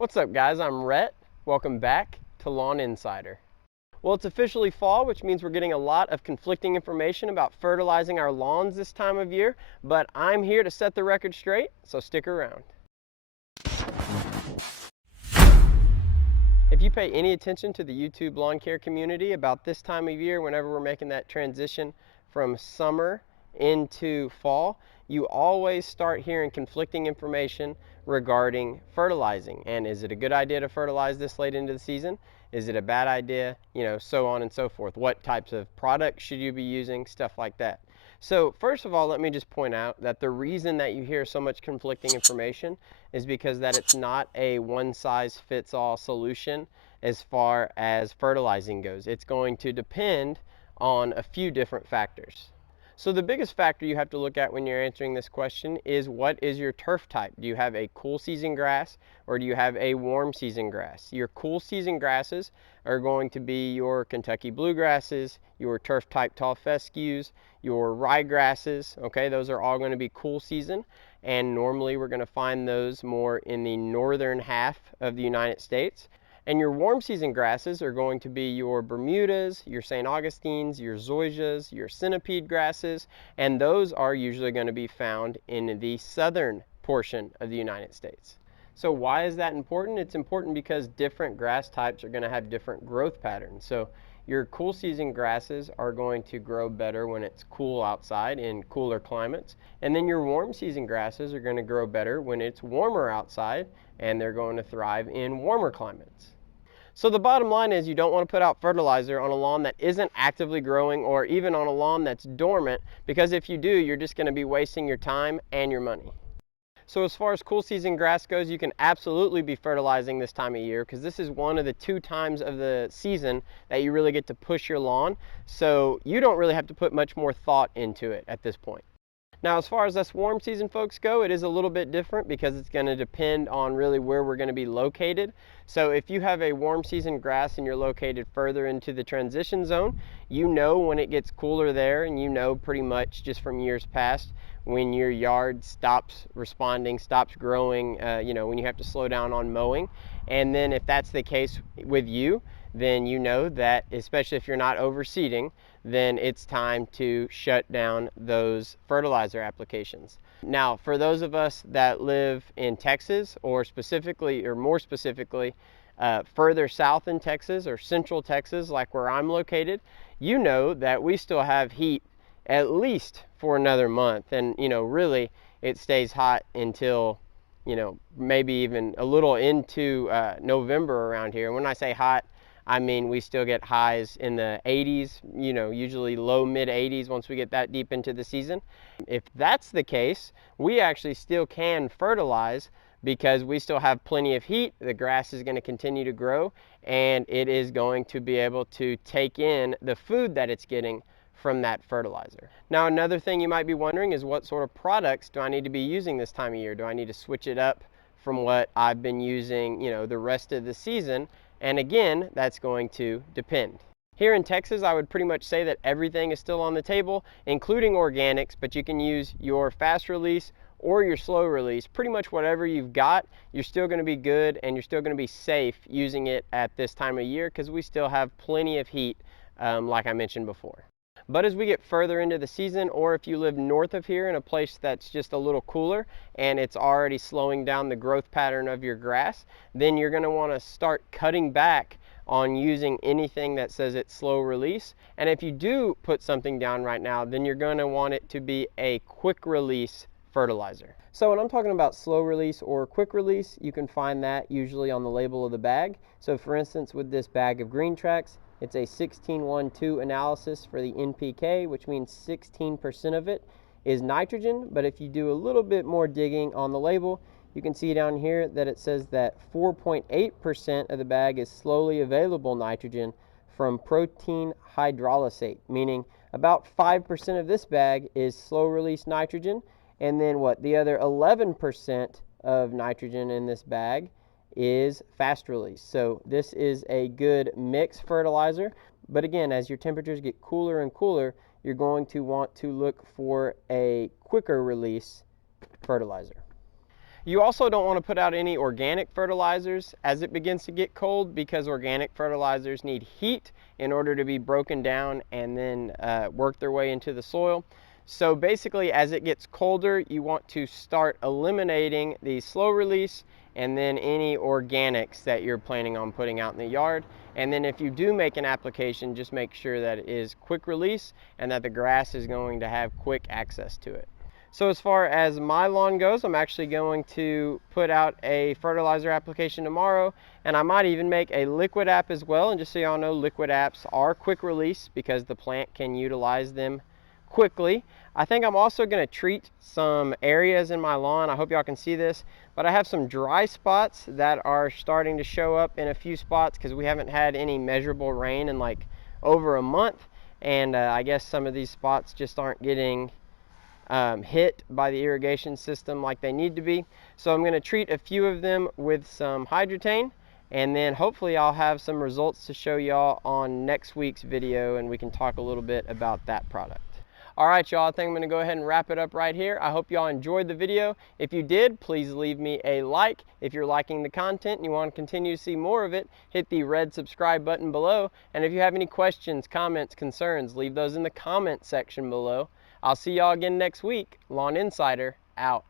What's up, guys? I'm Rhett. Welcome back to Lawn Insider. Well, it's officially fall, which means we're getting a lot of conflicting information about fertilizing our lawns this time of year, but I'm here to set the record straight, so stick around. If you pay any attention to the YouTube lawn care community about this time of year, whenever we're making that transition from summer into fall, you always start hearing conflicting information regarding fertilizing. And is it a good idea to fertilize this late into the season? Is it a bad idea? So on and so forth. What types of products should you be using? Stuff like that. So first of all, let me just point out that the reason that you hear so much conflicting information is because that it's not a one-size-fits-all solution as far as fertilizing goes. It's going to depend on a few different factors. So the biggest factor you have to look at when you're answering this question is, what is your turf type? Do you have a cool season grass or do you have a warm season grass? Your cool season grasses are going to be your Kentucky bluegrasses, your turf type tall fescues, your rye grasses. Okay, those are all going to be cool season, and normally we're going to find those more in the northern half of the United States. And your warm season grasses are going to be your Bermudas, your St. Augustines, your Zoysias, your Centipede grasses, and those are usually going to be found in the southern portion of the United States. So why is that important? It's important because different grass types are going to have different growth patterns. So your cool season grasses are going to grow better when it's cool outside in cooler climates. And then your warm season grasses are going to grow better when it's warmer outside, and they're going to thrive in warmer climates. So the bottom line is, you don't want to put out fertilizer on a lawn that isn't actively growing, or even on a lawn that's dormant, because if you do, you're just going to be wasting your time and your money. So as far as cool season grass goes, you can absolutely be fertilizing this time of year, because this is one of the 2 times of the season that you really get to push your lawn. So you don't really have to put much more thought into it at this point. Now, as far as us warm season folks go, it is a little bit different because it's going to depend on really where we're going to be located. So if you have a warm season grass and you're located further into the transition zone, you know when it gets cooler there, and you know pretty much just from years past when your yard stops responding, stops growing, when you have to slow down on mowing. And then if that's the case with you, then you know that, especially if you're not overseeding, then it's time to shut down those fertilizer applications. Now, for those of us that live in Texas, or more specifically, further south in Texas or central Texas, like where I'm located, you know that we still have heat at least for another month. And, really it stays hot until, maybe even a little into November around here. And when I say hot, I mean, we still get highs in the 80s, usually low mid 80s once we get that deep into the season. If that's the case, we actually still can fertilize because we still have plenty of heat. The grass is going to continue to grow, and it is going to be able to take in the food that it's getting from that fertilizer. Now, another thing you might be wondering is, what sort of products do I need to be using this time of year? Do I need to switch it up from what I've been using, the rest of the season? And again, that's going to depend. Here in Texas, I would pretty much say that everything is still on the table, including organics, but you can use your fast release or your slow release. Pretty much whatever you've got, you're still going to be good, and you're still going to be safe using it at this time of year, because we still have plenty of heat, like I mentioned before. But as we get further into the season, or if you live north of here in a place that's just a little cooler and it's already slowing down the growth pattern of your grass, then you're going to want to start cutting back on using anything that says it's slow release. And if you do put something down right now, then you're going to want it to be a quick release fertilizer. So when I'm talking about slow release or quick release, you can find that usually on the label of the bag. So for instance, with this bag of Green Tracks, it's a 16-1-2 analysis for the NPK, which means 16% of it is nitrogen. But if you do a little bit more digging on the label, you can see down here that it says that 4.8% of the bag is slowly available nitrogen from protein hydrolysate, meaning about 5% of this bag is slow release nitrogen. And then the other 11% of nitrogen in this bag is fast release. So this is a good mix fertilizer. But again, as your temperatures get cooler and cooler, you're going to want to look for a quicker release fertilizer. You also don't want to put out any organic fertilizers as it begins to get cold, because organic fertilizers need heat in order to be broken down and then work their way into the soil. So basically, as it gets colder, you want to start eliminating the slow release and then any organics that you're planning on putting out in the yard. And then if you do make an application, just make sure that it is quick release and that the grass is going to have quick access to it. So as far as my lawn goes, I'm actually going to put out a fertilizer application tomorrow, and I might even make a liquid app as well. And just so y'all know, liquid apps are quick release because the plant can utilize them quickly. I think I'm also going to treat some areas in my lawn. I hope y'all can see this, but I have some dry spots that are starting to show up in a few spots because we haven't had any measurable rain in like over a month, and I guess some of these spots just aren't getting hit by the irrigation system like they need to be. So I'm going to treat a few of them with some hydrotane, and then hopefully I'll have some results to show y'all on next week's video, and we can talk a little bit about that product. All right, y'all, I think I'm going to go ahead and wrap it up right here. I hope y'all enjoyed the video. If you did, please leave me a like. If you're liking the content and you want to continue to see more of it, hit the red subscribe button below. And if you have any questions, comments, concerns, leave those in the comment section below. I'll see y'all again next week. Lawn Insider, out.